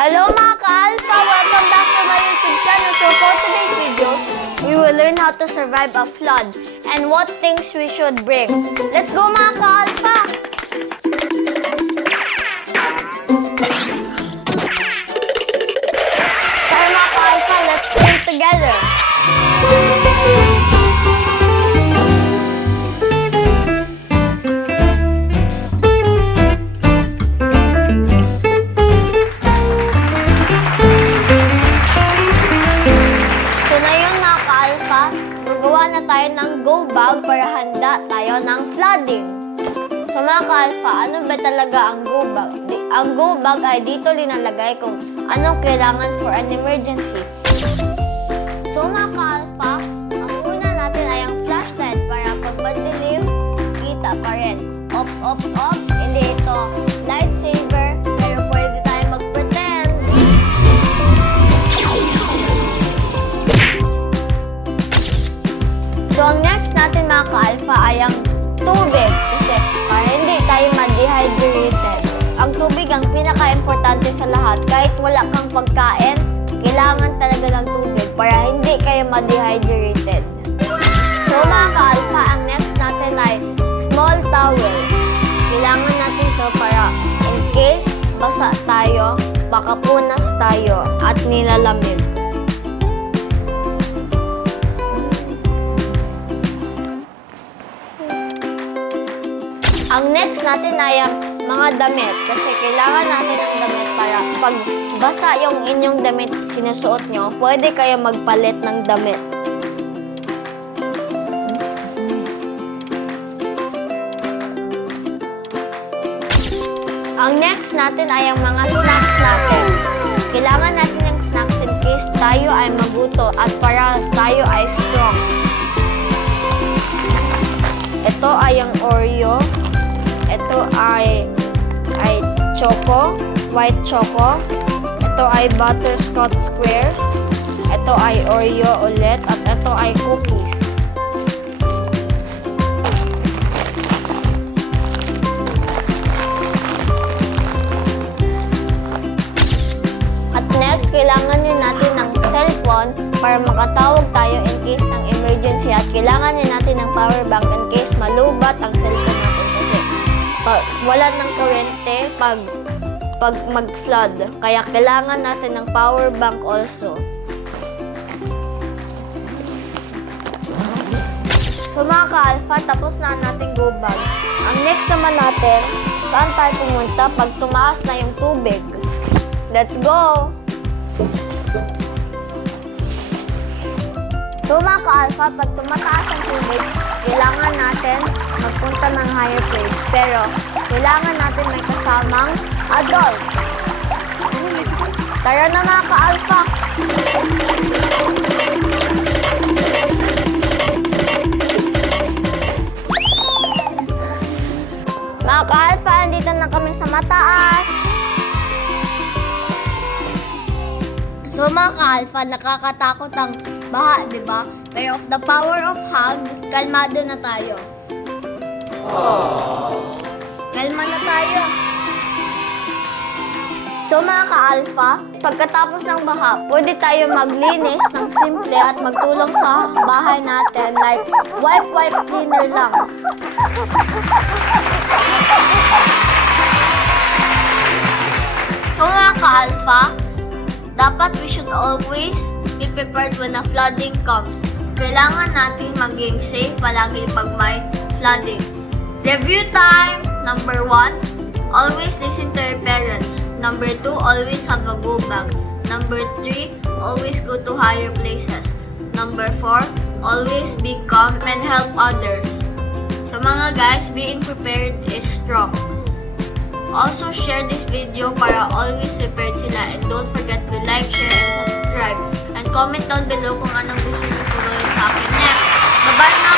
Hello mga ka-alpha! Welcome back to my YouTube channel. So for today's video, we will learn how to survive a flood and what things we should bring. Let's go mga ka-alpha! Tara mga ka-alpha, let's learn together! Gagawa na tayo ng go bag para handa tayo ng flooding. So mga ka-alpha, ano ba talaga ang go bag? Ang go bag ay dito linalagay kung anong kailangan for an emergency. So mga ka-alpha, ang una natin ay ang flashlight para pag madilim, kita pa rin. Ops, ops, ops. Hindi ito lightsaber, pero pwede tayo mag-pretend. So, ang next natin mga ka-alpha ay ang tubig kasi para hindi tayo ma-dehydrated. Ang tubig ang pinaka-importante sa lahat. Kahit wala kang pagkain, kailangan talaga ng tubig para hindi kayo ma-dehydrated. So, mga ka-alpha, ang next natin ay small towel. Kailangan natin ito para in case basa tayo, makapunas tayo at nilalamig. Ang next natin ay ang mga damit kasi kailangan natin ng damit para pag basa yung inyong damit sinusuot nyo, pwede kayo magpalit ng damit. Ang next natin ay ang mga snacks natin. Kailangan natin ng snacks in case tayo ay magutom at para tayo ay strong. Ito ay ang Oreo. Ito ay choco, white choco. Ito ay butterscotch squares. Ito ay Oreo ulit. At ito ay cookies. At next, kailangan nyo natin ng cellphone para makatawag tayo in case ng emergency. At kailangan nyo natin ng power bank in case malubat ang cellphone natin. Wala ng kuryente pag mag-flood. Kaya kailangan natin ng power bank also. So mga ka-alpha, tapos na natin go bag. Ang next naman natin, saan tayo pumunta pag tumaas na yung tubig? Let's go! So mga ka-alpha, pag tumataas ang tubig, kailangan natin magpunta ng higher place. Pero, kailangan natin may kasamang adult. Tara na mga ka-alpha! Mga ka-alpha, andito na kami sa mataas. So mga ka-alpha, nakakatakot ang baha, di ba? Pero of the power of hug, kalmado na tayo. Kalma na tayo. So mga ka-alpha, pagkatapos ng baha, pwede tayo maglinis ng simple at magtulong sa bahay natin like wipe cleaner lang. So mga ka-alpha, dapat we should always be prepared when a flooding comes. Kailangan natin maging safe palagi pag may flooding. Review time! Number 1, always listen to your parents. Number 2, always have a go bag. Number 3, always go to higher places. Number 4, always be calm and help others. So mga guys, being prepared is strong. Also share this video para always prepared sila, and don't forget to like, share, and subscribe. And comment down below kung anong gusto nyo tuloy sa akin next. Bye-bye na!